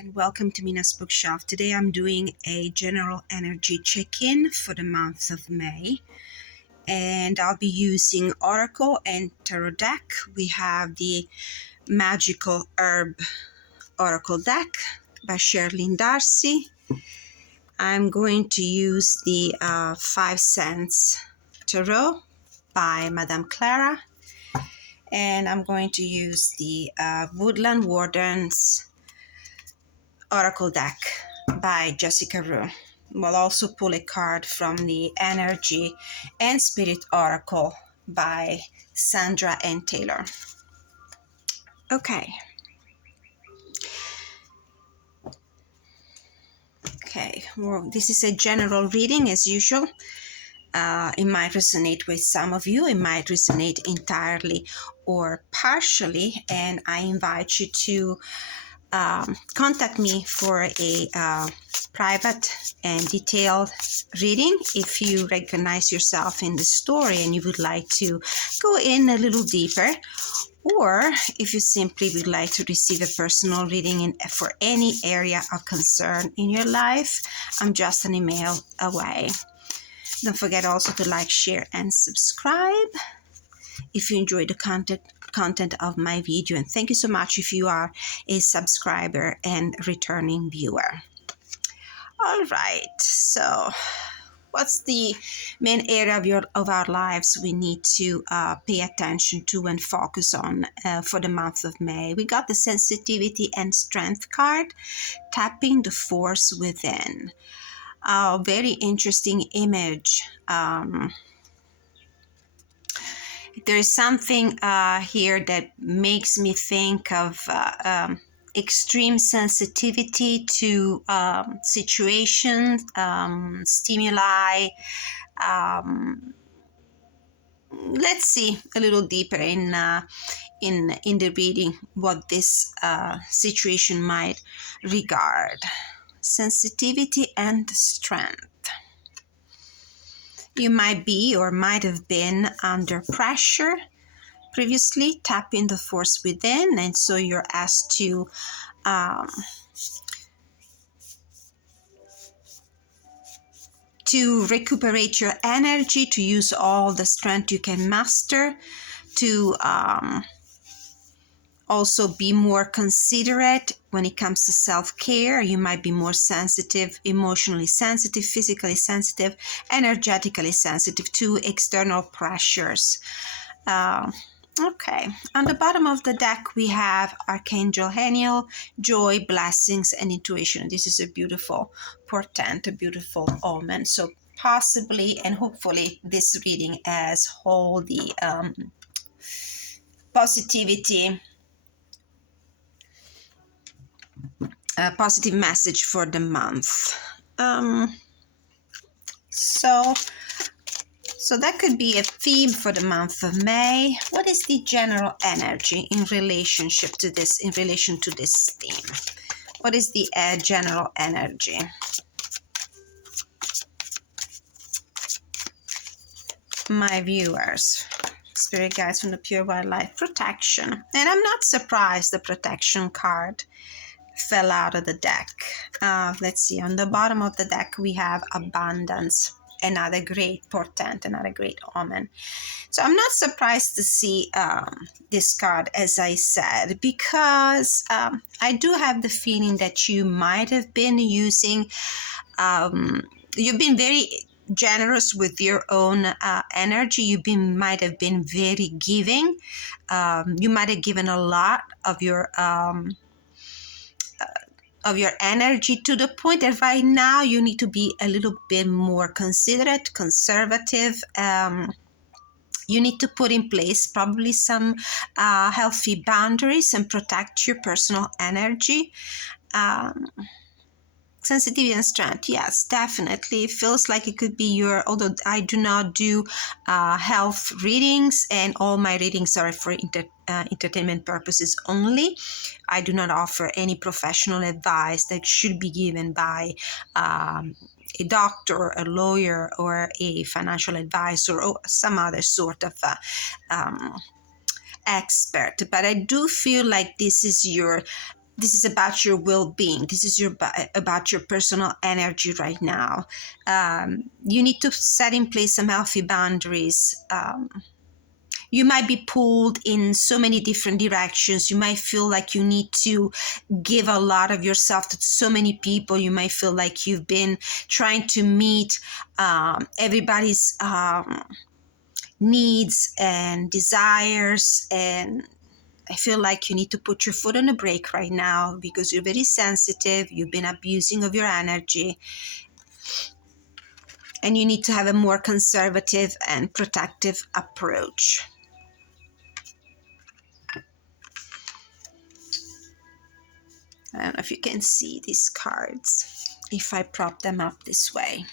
and welcome to Mina's Bookshelf. Today I'm doing a general energy check-in for the month of May, and I'll be using Oracle and Tarot deck. We have the Magical Herb Oracle deck by Sherlyn Darcy. I'm going to use the 5 Cents Tarot by Madame Clara, and I'm going to use the Woodland Wardens Oracle deck by Jessica Rue. We'll also pull a card from the Energy and Spirit Oracle by Sandra and Taylor. Okay, well, this is a general reading as usual. It might resonate with some of you, it might resonate entirely or partially, and I invite you to contact me for a private and detailed reading if you recognize yourself in the story and you would like to go in a little deeper, or if you simply would like to receive a personal reading for any area of concern in your life. I'm just an email away. Don't forget also to like, share, and subscribe if you enjoy the content of my video, and thank you so much if you are a subscriber and returning viewer. All right, so what's the main area of our lives we need to pay attention to and focus on for the month of May? We got the sensitivity and strength card, tapping the force within. Very interesting image. There is something here that makes me think of extreme sensitivity to situations, stimuli. Let's see a little deeper in the reading what this situation might regard. Sensitivity and strength. You might be or might have been under pressure previously, tapping the force within, and so you're asked to recuperate your energy, to use all the strength you can muster, to also be more considerate when it comes to self-care. You might be more sensitive, emotionally sensitive, physically sensitive, energetically sensitive to external pressures. Okay, on the bottom of the deck we have Archangel Haniel, joy, blessings, and intuition. This is a beautiful portent, a beautiful omen. So possibly and hopefully this reading has all the positivity, positive message for the month. So that could be a theme for the month of May. What is the general energy in relation to this theme? What is the general energy? My viewers, spirit guides from the pure wildlife, protection. And I'm not surprised the protection card fell out of the deck. Let's see, on the bottom of the deck we have abundance, another great portent, another great omen. So I'm not surprised to see this card, as I said, because I do have the feeling that you might have been using, you've been very generous with your own energy. You might have been very giving. You might have given a lot of your energy, to the point that right now you need to be a little bit more considerate, conservative. You need to put in place probably some healthy boundaries and protect your personal energy. Sensitivity and strength, yes, definitely. It feels like it could be although I do not do health readings, and all my readings are for entertainment purposes only. I do not offer any professional advice that should be given by a doctor, a lawyer, or a financial advisor, or some other sort of expert. But I do feel like this is this is about your well-being. This is about your personal energy right now. You need to set in place some healthy boundaries. You might be pulled in so many different directions. You might feel like you need to give a lot of yourself to so many people. You might feel like you've been trying to meet everybody's needs and desires, and I feel like you need to put your foot on the brake right now because you're very sensitive. You've been abusing of your energy, and you need to have a more conservative and protective approach. I don't know if you can see these cards if I prop them up this way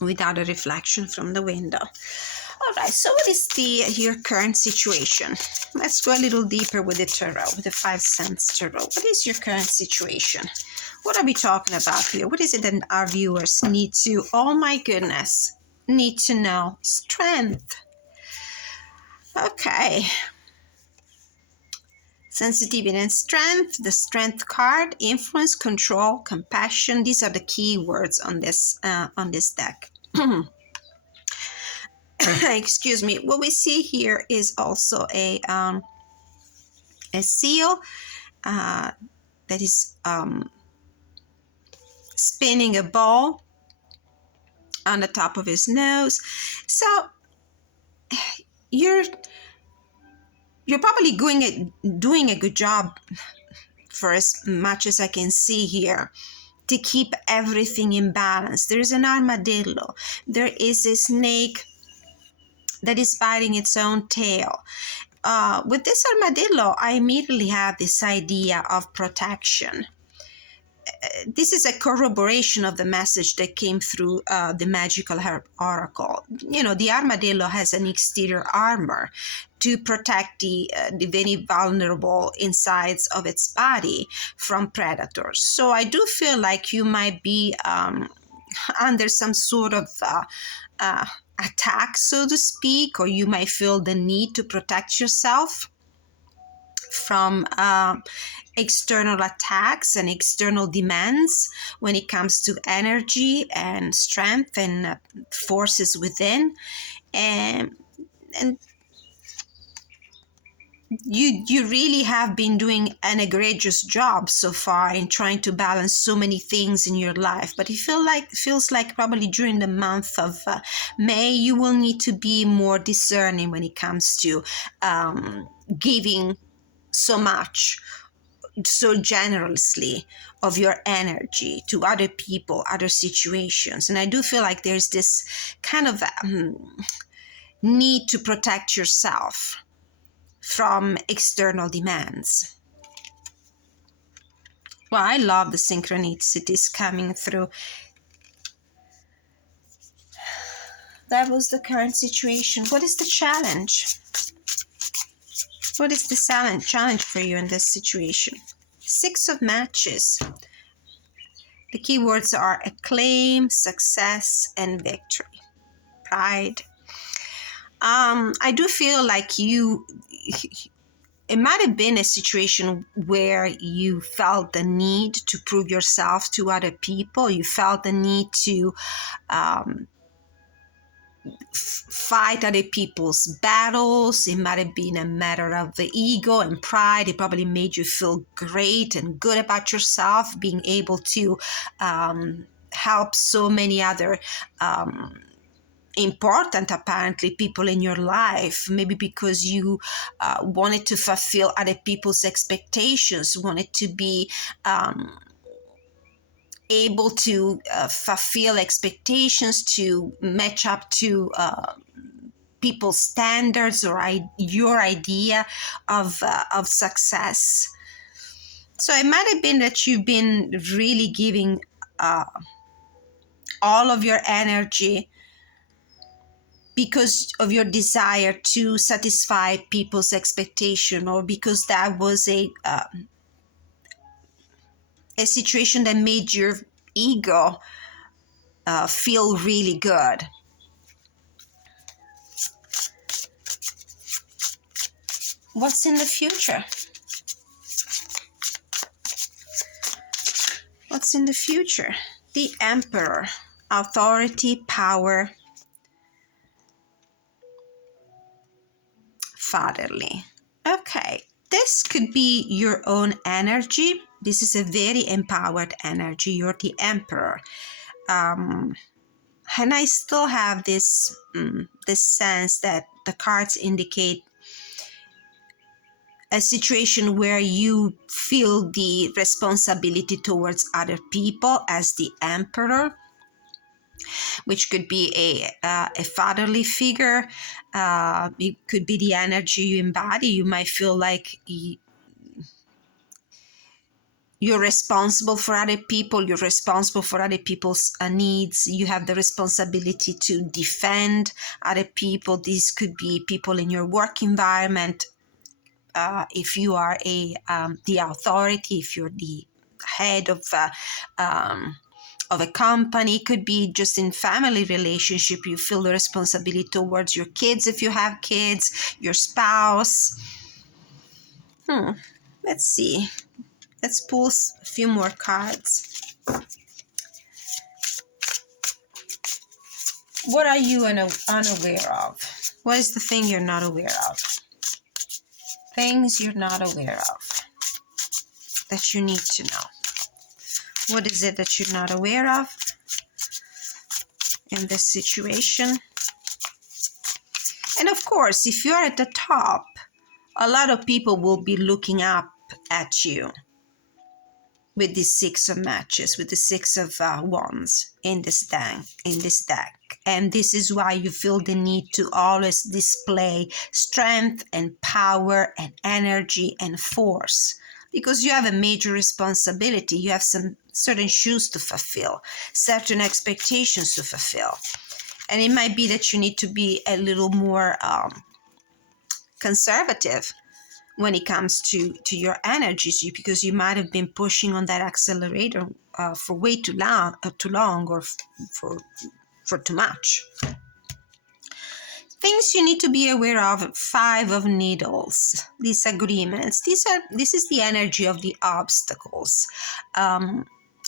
without a reflection from the window. All right, so what is your current situation? Let's go a little deeper with the tarot, with the 5 cents tarot. What is your current situation? What are we talking about here? What is it that our viewers need to, oh my goodness, need to know? Strength. Okay. Sensitivity and strength, the strength card, influence, control, compassion. These are the key words on this deck. Excuse me. What we see here is also a seal that is spinning a ball on the top of his nose. So you're probably doing a good job, for as much as I can see here, to keep everything in balance. There is an armadillo. There is a snake that is biting its own tail. With this armadillo, I immediately have this idea of protection. This is a corroboration of the message that came through the magical oracle. You know, the armadillo has an exterior armor to protect the very vulnerable insides of its body from predators. So I do feel like you might be under some sort of attack, so to speak, or you might feel the need to protect yourself from external attacks and external demands when it comes to energy and strength and forces within, and you really have been doing an egregious job so far in trying to balance so many things in your life. But it feels like probably during the month of May, you will need to be more discerning when it comes to giving so much, so generously of your energy to other people, other situations. And I do feel like there's this kind of need to protect yourself from external demands. Well, I love the synchronicities coming through. That was the current situation. What is the challenge? What is the challenge for you in this situation? 6 of Matches. The key words are acclaim, success, and victory. Pride. I do feel like it might have been a situation where you felt the need to prove yourself to other people. You felt the need to fight other people's battles. It might have been a matter of the ego and pride. It probably made you feel great and good about yourself, being able to help so many other important, apparently, people in your life, maybe because you wanted to fulfill other people's expectations, wanted to be able to fulfill expectations, to match up to people's standards or your idea of success. So it might have been that you've been really giving all of your energy because of your desire to satisfy people's expectation, or because that was a situation that made your ego feel really good. What's in the future? what's in the future? The Emperor, authority, power, fatherly. Okay, this could be your own energy. This is a very empowered energy. You're the Emperor. And I still have this sense that the cards indicate a situation where you feel the responsibility towards other people as the Emperor, which could be a fatherly figure. It could be the energy you embody. You might feel like you're responsible for other people. You're responsible for other people's needs. You have the responsibility to defend other people. These could be people in your work environment. If you are the authority, if you're the head of a company, it could be just in family relationship. You feel the responsibility towards your kids if you have kids, your spouse. Let's see. Let's pull a few more cards. What are you unaware of? What is the thing you're not aware of? Things you're not aware of that you need to know. What is it that you're not aware of in this situation? And of course, if you're at the top, a lot of people will be looking up at you with the Six of Matches, with the Six of Wands in this deck. And this is why you feel the need to always display strength and power and energy and force, because you have a major responsibility. You have some certain shoes to fulfill, certain expectations to fulfill. And it might be that you need to be a little more conservative when it comes to your energies, because you might have been pushing on that accelerator for way too long, or for too much. Things you need to be aware of: Five of Needles, disagreements. This is the energy of the obstacles.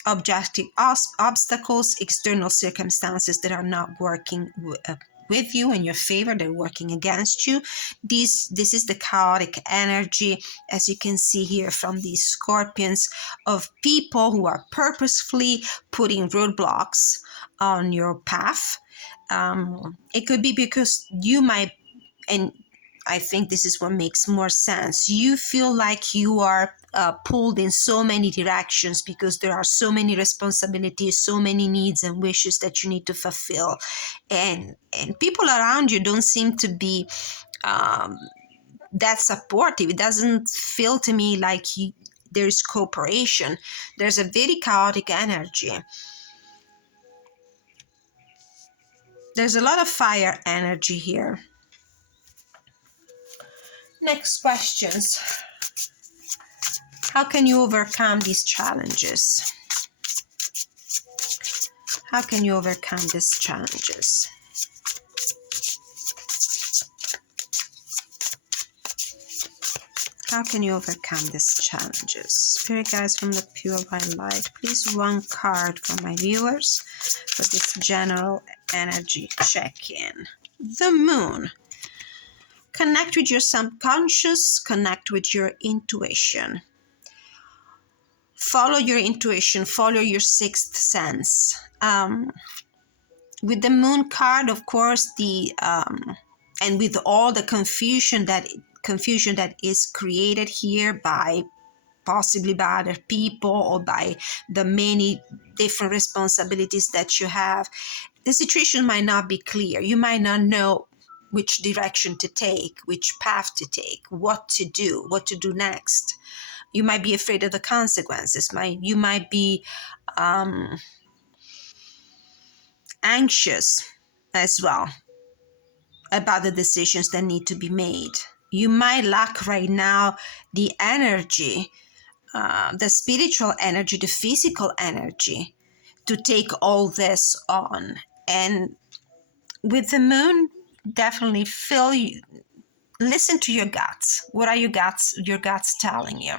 Objective obstacles, external circumstances that are not working with you in your favor, they're working against you. This is the chaotic energy, as you can see here from these Scorpions, of people who are purposefully putting roadblocks on your path. It could be because you might, and I think this is what makes more sense, you feel like you are pulled in so many directions because there are so many responsibilities, so many needs and wishes that you need to fulfill. And people around you don't seem to be that supportive. It doesn't feel to me like there's cooperation. There's a very chaotic energy. There's a lot of fire energy here. Next questions. How can you overcome these challenges? How can you overcome these challenges? How can you overcome these challenges? Spirit guides from the pure white light, please one card for my viewers for this general energy check-in. The Moon. Connect with your subconscious, connect with your intuition. Follow your intuition, follow your sixth sense. With the Moon card, of course, and with all the confusion that is created here possibly by other people or by the many different responsibilities that you have, the situation might not be clear. You might not know which direction to take, which path to take, what to do next. You might be afraid of the consequences. You might be anxious as well about the decisions that need to be made. You might lack right now the energy, the spiritual energy, the physical energy to take all this on. And with the Moon, definitely listen to your guts. What are your guts telling you?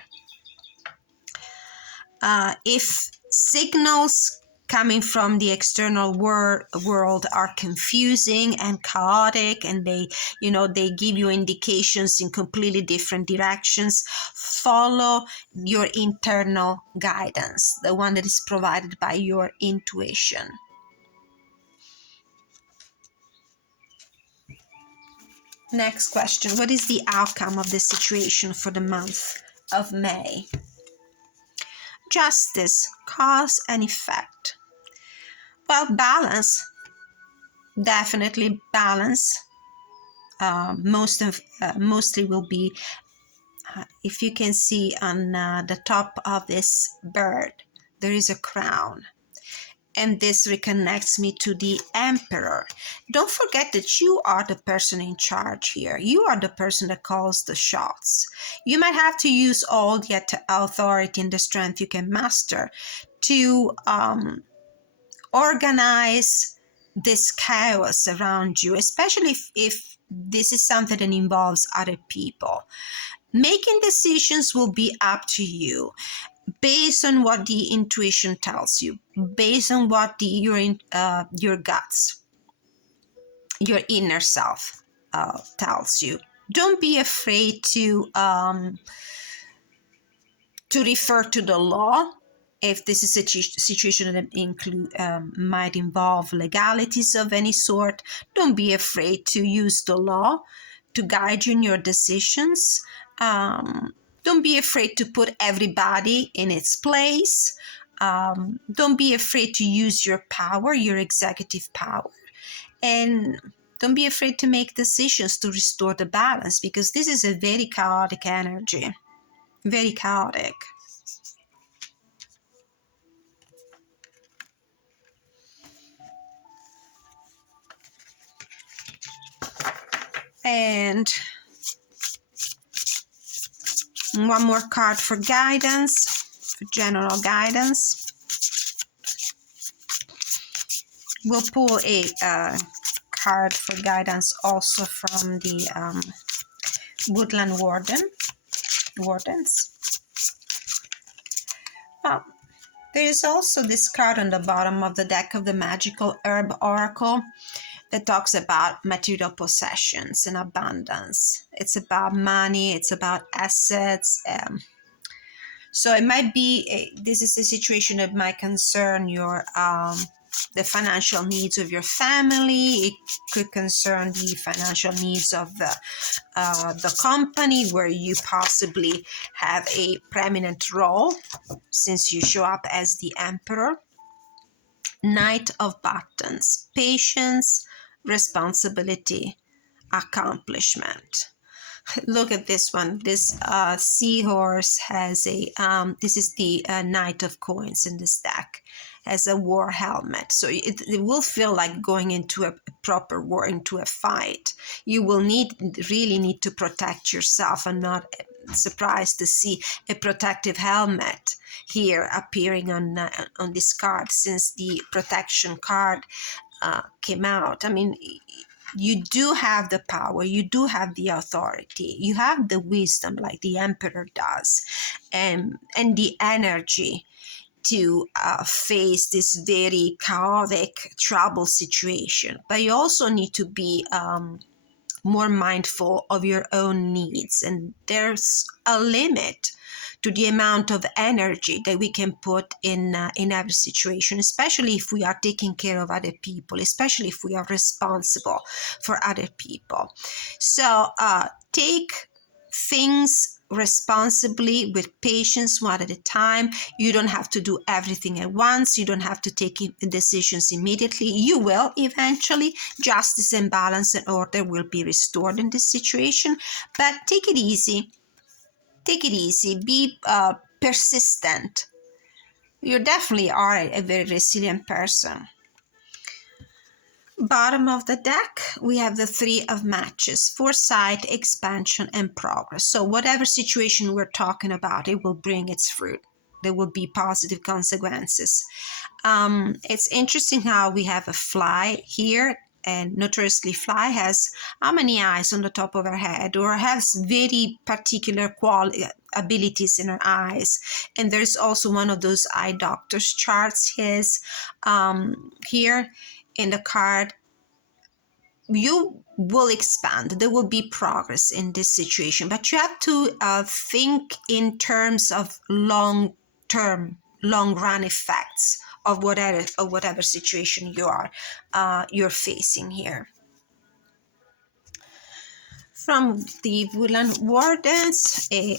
If signals coming from the external world are confusing and chaotic, and they give you indications in completely different directions, follow your internal guidance, the one that is provided by your intuition. Next question. What is the outcome of the situation for the month of May? Justice, cause and effect. Well, balance. Definitely balance. Mostly will be, if you can see on the top of this bird, there is a crown. And this reconnects me to the emperor. Don't forget that you are the person in charge here. You are the person that calls the shots. You might have to use all the authority and the strength you can master to organize this chaos around you, especially if this is something that involves other people. Making decisions will be up to you, based on what the intuition tells you, based on what your guts, your inner self tells you. Don't be afraid to refer to the law if this is a situation that might involve legalities of any sort. Don't be afraid to use the law to guide you in your decisions. Don't be afraid to put everybody in its place. Don't be afraid to use your power, your executive power. And don't be afraid to make decisions to restore the balance, because this is a very chaotic energy. Very chaotic. And one more card for guidance, for general guidance. We'll pull a card for guidance also from the Woodland Wardens. There is also this card on the bottom of the deck of the Magical Herb Oracle that talks about material possessions and abundance. It's about money, it's about assets. So it might be, this is a situation that might concern your the financial needs of your family. It could concern the financial needs of the company where you possibly have a prominent role, since you show up as the emperor. Knight of Buttons, patience, responsibility, accomplishment. Look at this one. This seahorse has a, this is the Knight of Coins in this deck, has a war helmet. So it will feel like going into a proper war, into a fight. You will really need to protect yourself. I'm not surprised to see a protective helmet here appearing on this card, since the protection card came out. I mean, you do have the power, you do have the authority, you have the wisdom like the emperor does, and the energy to face this very chaotic, troubled situation. But you also need to be more mindful of your own needs, and there's a limit to the amount of energy that we can put in every situation, especially if we are taking care of other people, especially if we are responsible for other people. So take things responsibly, with patience, one at a time. You don't have to do everything at once. You don't have to take decisions immediately. You will eventually. Justice and balance and order will be restored in this situation, but take it easy. Take it easy. Be persistent. You definitely are a very resilient person. Bottom of the deck, we have the Three of Matches, foresight, expansion, and progress. So whatever situation we're talking about, it will bring its fruit. There will be positive consequences. It's interesting how we have a fly here and notoriously fly has how many eyes on the top of her head, or has very particular abilities in her eyes. And there's also one of those eye doctor's charts here in the card. You will expand. There will be progress in this situation, but you have to think in terms of long-term, long-run effects of whatever situation you're facing here. From the Woodland Wardens, a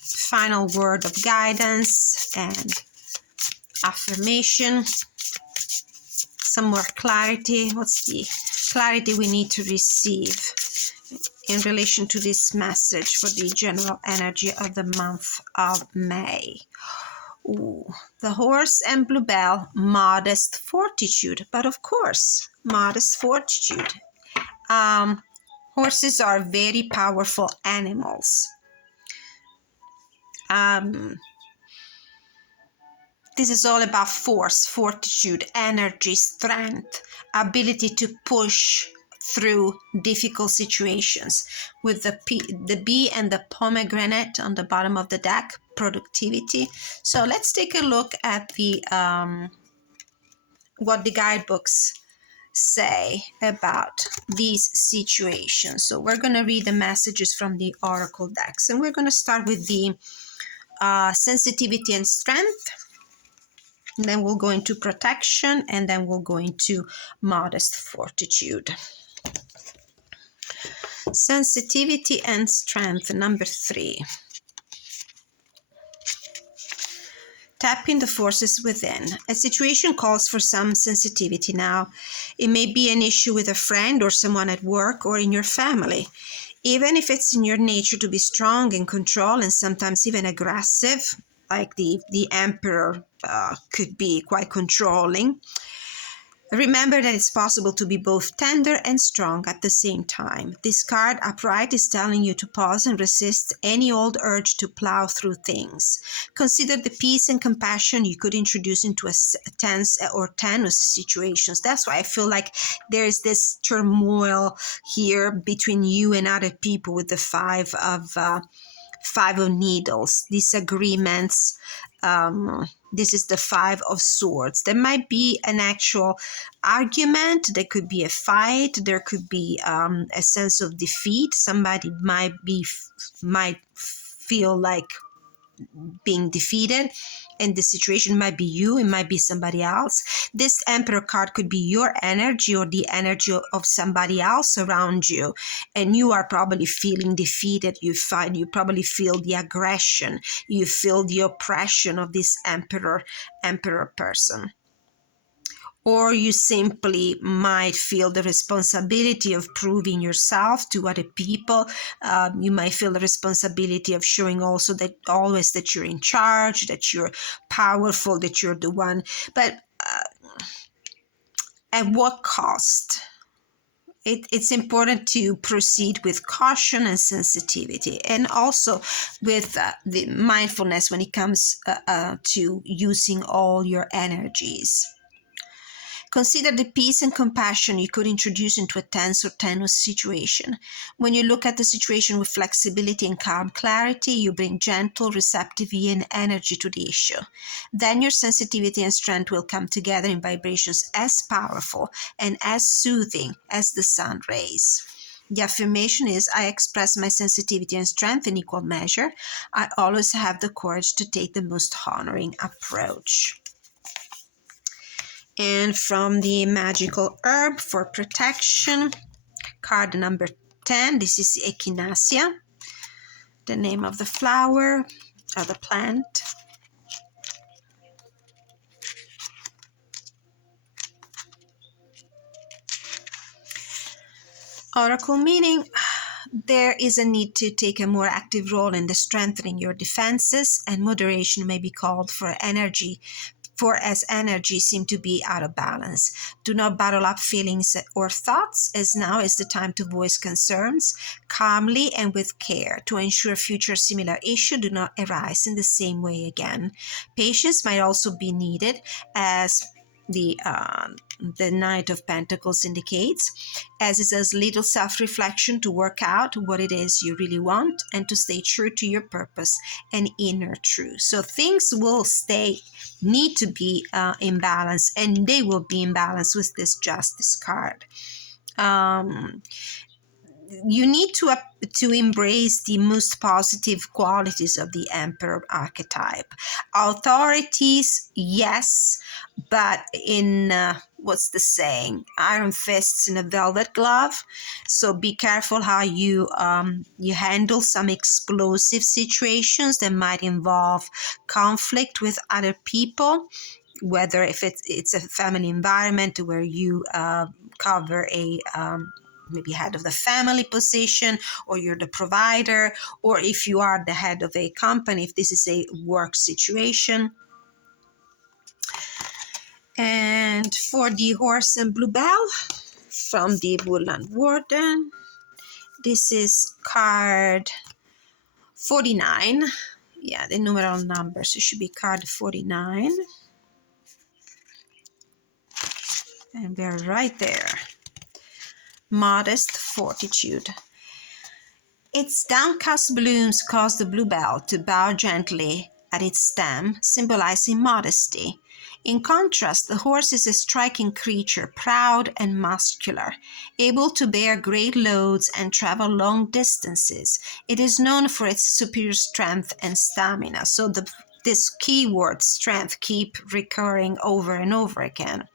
final word of guidance and affirmation. Some more clarity. What's the clarity we need to receive in relation to this message for the general energy of the month of May? Ooh, the horse and bluebell, modest fortitude. But of course, modest fortitude. Horses are very powerful animals. This is all about force, fortitude, energy, strength, ability to push through difficult situations. With the bee and the pomegranate on the bottom of the deck, productivity. So let's take a look at the what the guidebooks say about these situations. So we're going to read the messages from the oracle decks, and we're going to start with the sensitivity and strength. And then we'll go into protection, and then we'll go into modest fortitude. Sensitivity and strength, number 3. Tapping the forces within. A situation calls for some sensitivity now. It may be an issue with a friend or someone at work or in your family. Even if it's in your nature to be strong, in control, and sometimes even aggressive, like the emperor could be quite controlling. Remember that it's possible to be both tender and strong at the same time. This card upright is telling you to pause and resist any old urge to plow through things. Consider the peace and compassion you could introduce into a tense or tenuous situations. That's why I feel like there is this turmoil here between you and other people with the Five of Needles, disagreements. This is the Five of Swords. There might be an actual argument. There could be a fight. There could be a sense of defeat. Somebody might feel like being defeated, and the situation might be you, it might be somebody else. This Emperor card could be your energy or the energy of somebody else around you, and you are probably feeling defeated. You probably feel the aggression, you feel the oppression of this emperor person. Or you simply might feel the responsibility of proving yourself to other people. You might feel the responsibility of showing also that always that you're in charge, that you're powerful, that you're the one. But at what cost? It's important to proceed with caution and sensitivity, and also with the mindfulness when it comes to using all your energies. Consider the peace and compassion you could introduce into a tense or tenuous situation. When you look at the situation with flexibility and calm clarity, you bring gentle, receptivity and energy to the issue. Then your sensitivity and strength will come together in vibrations as powerful and as soothing as the sun rays. The affirmation is, I express my sensitivity and strength in equal measure. I always have the courage to take the most honoring approach. And from the magical herb for protection, card number 10, this is Echinacea, the name of the flower or the plant. Oracle meaning, there is a need to take a more active role in the strengthening your defenses, and moderation may be called for as energy seem to be out of balance. Do not bottle up feelings or thoughts, as now is the time to voice concerns calmly and with care to ensure future similar issues do not arise in the same way again. Patience might also be needed, as the Knight of Pentacles indicates, as it says, little self-reflection to work out what it is you really want and to stay true to your purpose and inner truth. So things will need to be in balance, and they will be in balance with this Justice card. You need to embrace the most positive qualities of the Emperor archetype. Authorities, yes, but in what's the saying? Iron fists in a velvet glove. So be careful how you handle some explosive situations that might involve conflict with other people. Whether if it's a family environment where you cover a maybe head of the family position, or you're the provider, or if you are the head of a company, if this is a work situation. And for the Horse and Bluebell from the Woodland Warden, this is card 49. Yeah, the numeral numbers, it should be card 49. And we're right there. Modest fortitude. Its downcast blooms cause the bluebell to bow gently at its stem, symbolizing modesty. In contrast, the horse is a striking creature, proud and muscular, able to bear great loads and travel long distances. It is known for its superior strength and stamina. So this keyword, strength, keep recurring over and over again.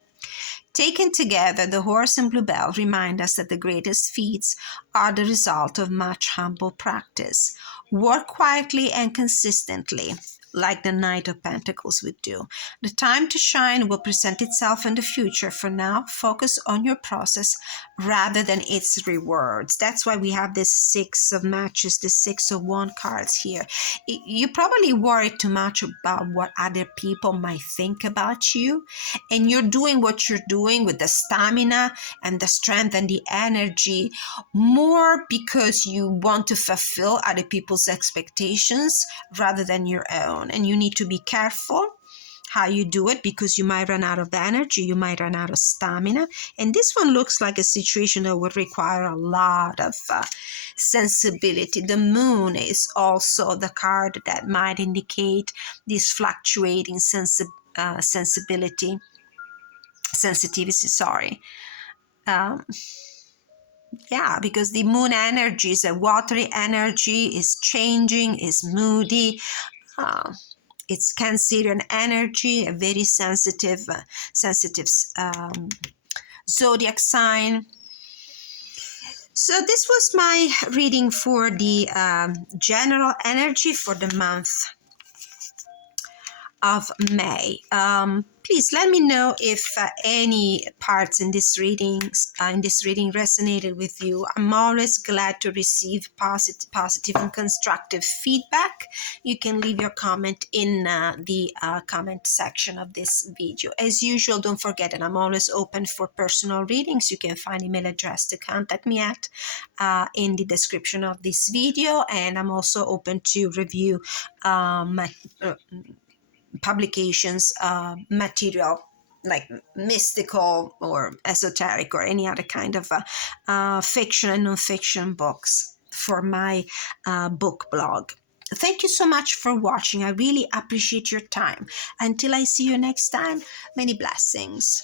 Taken together, the Horse and Bluebell remind us that the greatest feats are the result of much humble practice. Work quietly and consistently, like the Knight of Pentacles would do. The time to shine will present itself in the future. For now, focus on your process rather than its rewards. That's why we have this Six of Matches, the Six of Wands cards here. You probably worry too much about what other people might think about you, and you're doing what you're doing with the stamina and the strength and the energy more because you want to fulfill other people's expectations rather than your own. And you need to be careful how you do it, because you might run out of energy, you might run out of stamina. And this one looks like a situation that would require a lot of sensibility. The moon is also the card that might indicate this fluctuating sensitivity. Yeah, because the moon energy is a watery energy, is changing, is moody. It's Cancerian energy, a very sensitive zodiac sign. So this was my reading for the general energy for the month of May. Please let me know if any parts in this reading resonated with you. I'm always glad to receive positive and constructive feedback. You can leave your comment in the comment section of this video. As usual, don't forget that I'm always open for personal readings. You can find email address to contact me at in the description of this video, and I'm also open to review publications, material like mystical or esoteric or any other kind of fiction and non-fiction books for my book blog. Thank you so much for watching. I really appreciate your time. Until I see you next time, many blessings.